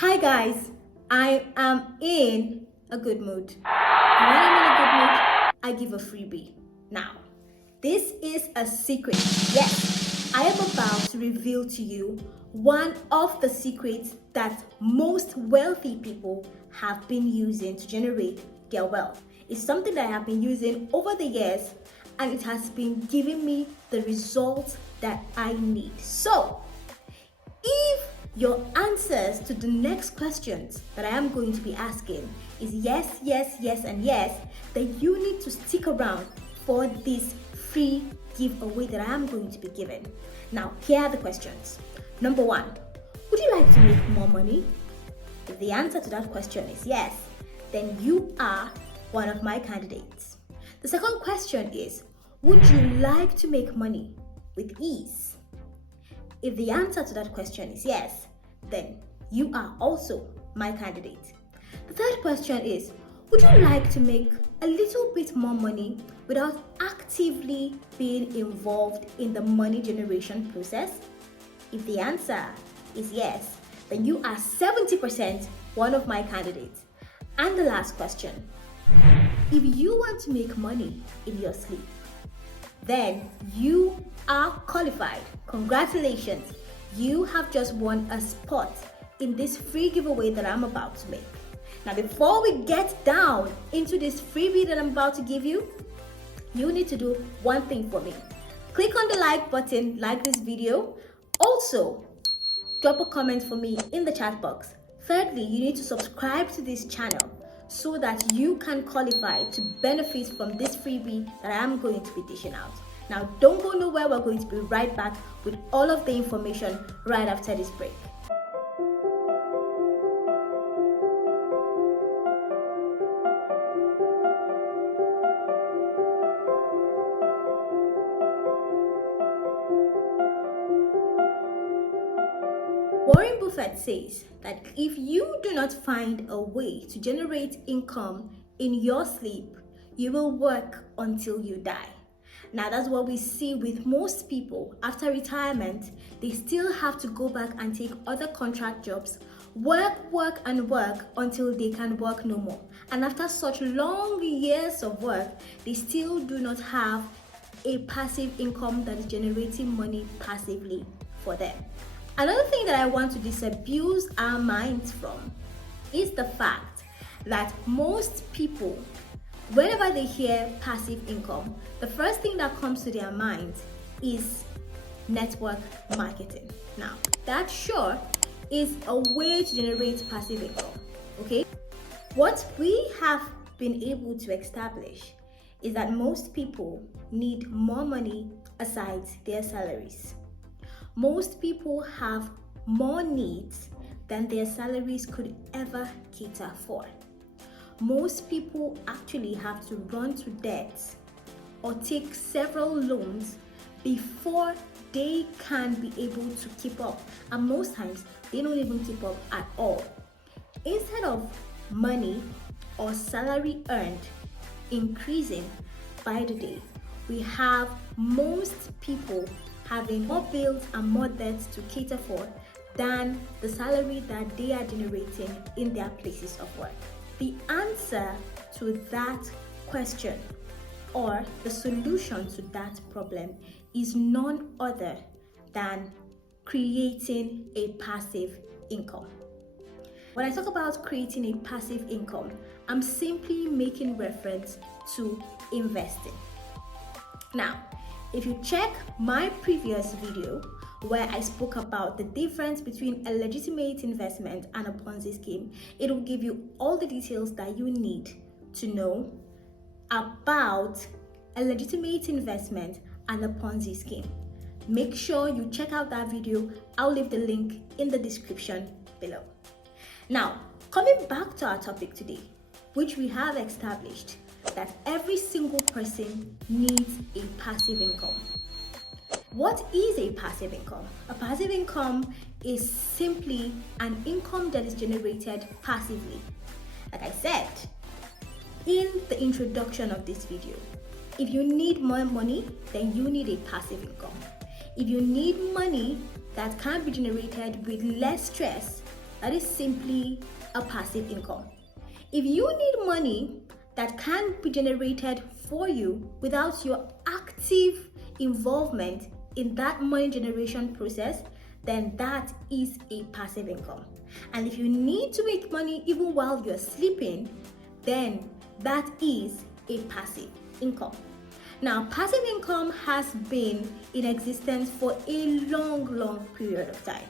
Hi guys, I am in a good mood. And when I'm in a good mood, I give a freebie. Now, this is a secret. Yes, I am about to reveal to you one of the secrets that most wealthy people have been using to generate their wealth. It's something that I have been using over the years and it has been giving me the results that I need. So, if your answers to the next questions that I am going to be asking is yes, yes, yes, and yes, then you need to stick around for this free giveaway that I am going to be giving. Now, here are the questions. Number one, would you like to make more money? If the answer to that question is yes, then you are one of my candidates. The second question is, would you like to make money with ease? If the answer to that question is yes, then you are also my candidate. The third question is, would you like to make a little bit more money without actively being involved in the money generation process? If the answer is yes, then you are 70% one of my candidates. And the last question, if you want to make money in your sleep, then you are qualified. Congratulations, you have just won a spot in this free giveaway that I'm about to make. Now, before we get down into this freebie that I'm about to give you, you need to do one thing for me. Click on the like button, like this video. Also, drop a comment for me in the chat box. Thirdly, you need to subscribe to this channel so that you can qualify to benefit from this freebie that I am going to be dishing out. Now, don't go nowhere. We're going to be right back with all of the information right after this break. Warren Buffett says that if you do not find a way to generate income in your sleep, you will work until you die. Now, that's what we see with most people. After retirement, they still have to go back and take other contract jobs, work until they can work no more. And after such long years of work, they still do not have a passive income that is generating money passively for them. Another thing that I want to disabuse our minds from is the fact that most people, whenever they hear passive income, the first thing that comes to their mind is network marketing. Now, that sure is a way to generate passive income, okay? What we have been able to establish is that most people need more money aside their salaries. Most people have more needs than their salaries could ever cater for. Most people actually have to run to debt or take several loans before they can be able to keep up. And most times, they don't even keep up at all. Instead of money or salary earned increasing by the day, we have most people having more bills and more debts to cater for than the salary that they are generating in their places of work. The answer to that question or the solution to that problem is none other than creating a passive income. When I talk about creating a passive income, I'm simply making reference to investing. Now, if you check my previous video where I spoke about the difference between a legitimate investment and a Ponzi scheme, it will give you all the details that you need to know about a legitimate investment and a Ponzi scheme. Make sure you check out that video. I'll leave the link in the description below. Now, coming back to our topic today, which we have established that every single person needs a passive income. What is a passive income? A passive income is simply an income that is generated passively. Like I said in the introduction of this video, if you need more money, then you need a passive income. If you need money that can be generated with less stress, That is simply a passive income. If you need money that can be generated for you without your active involvement in that money generation process, then that is a passive income. And if you need to make money even while you're sleeping, then that is a passive income. Now, passive income has been in existence for a long period of time.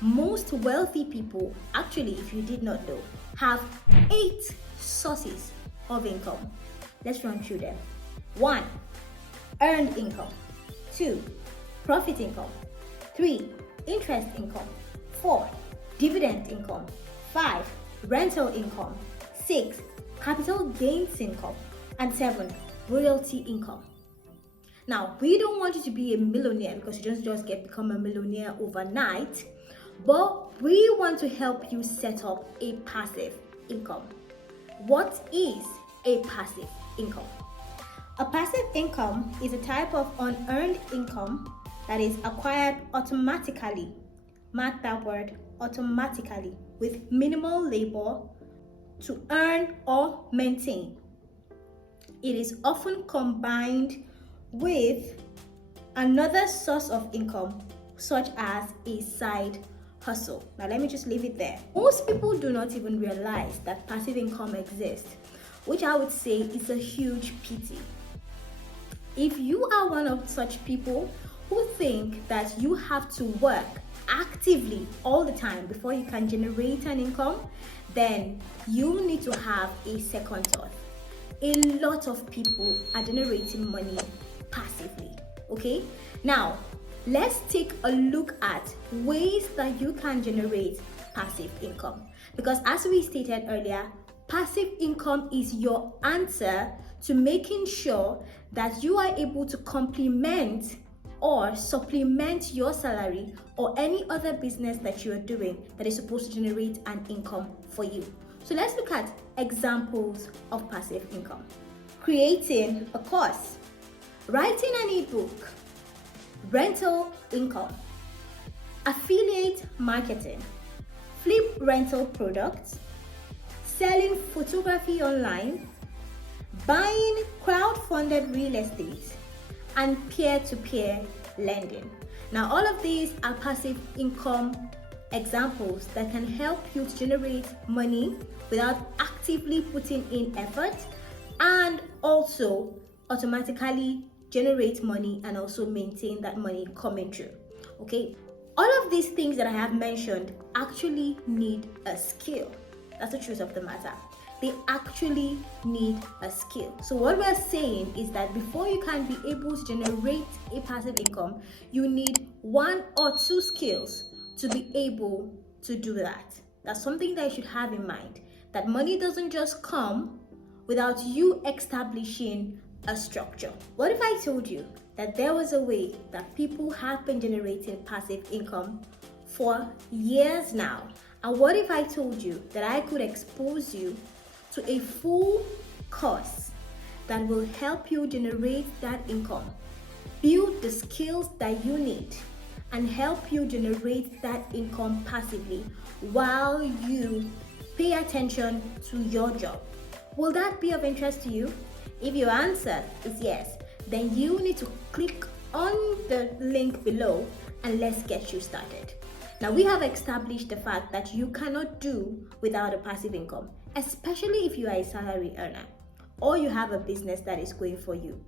Most wealthy people, actually, if you did not know, have 8 sources of income. Let's run through them. 1. Earned income. 2. Profit income. 3. Interest income. 4. Dividend income. 5. Rental income. 6. Capital gains income. And 7. Royalty income. Now, we don't want you to be a millionaire because you just become a millionaire overnight, but we want to help you set up a passive income. What is a passive income? A passive income is a type of unearned income that is acquired automatically. Mark that word, automatically, with minimal labor to earn or maintain. It is often combined with another source of income, such as a side hustle. Now, let me just leave it there. Most people do not even realize that passive income exists, which I would say is a huge pity. If you are one of such people who think that you have to work actively all the time before you can generate an income, then you need to have a second thought. A lot of people are generating money passively. Okay, now let's take a look at ways that you can generate passive income, because as we stated earlier, passive income is your answer to making sure that you are able to complement or supplement your salary or any other business that you are doing that is supposed to generate an income for you. So let's look at examples of passive income. Creating a course, writing an ebook, rental income, affiliate marketing, flip rental products, selling photography online, buying crowd-funded real estate, and peer-to-peer lending. Now, all of these are passive income examples that can help you to generate money without actively putting in effort, and also automatically generate money and also maintain that money coming through. Okay, all of these things that I have mentioned actually need a skill. That's the truth of the matter. They actually need a skill. So what we're saying is that before you can be able to generate a passive income, you need 1 or 2 skills to be able to do that. That's something that you should have in mind, that money doesn't just come without you establishing a structure. What if I told you that there was a way that people have been generating passive income for years now? And what if I told you that I could expose you to a full course that will help you generate that income, build the skills that you need, and help you generate that income passively while you pay attention to your job? Will that be of interest to you? If your answer is yes, then you need to click on the link below and let's get you started. Now, we have established the fact that you cannot do without a passive income, especially if you are a salary earner or you have a business that is going for you.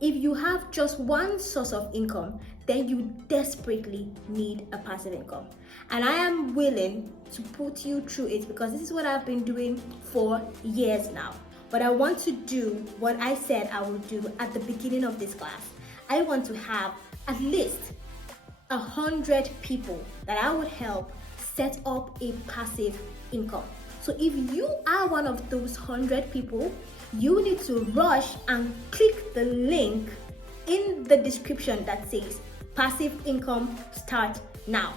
If you have just one source of income, then you desperately need a passive income. And I am willing to put you through it because this is what I've been doing for years now. But I want to do what I said I would do at the beginning of this class. I want to have at least 100 people that I would help set up a passive income. So if you are one of those 100 people, you need to rush and click the link in the description that says passive income start now,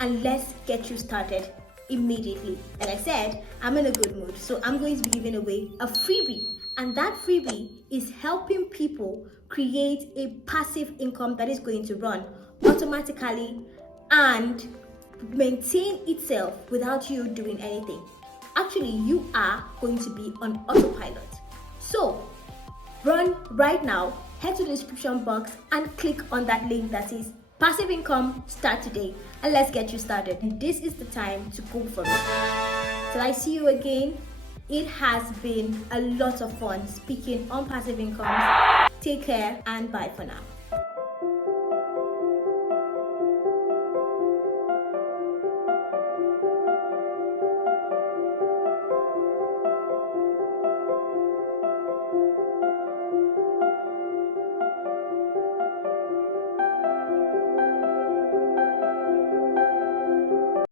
and let's get you started immediately. And I said I'm in a good mood, so I'm going to be giving away a freebie, and that freebie is helping people create a passive income that is going to run automatically and maintain itself without you doing anything. Actually, you are going to be on autopilot. So run right now, head to the description box and click on that link that says passive income start today, and let's get you started. And this is the time to go for it. Till I see you again, it has been a lot of fun speaking on passive income. Take care and bye for now.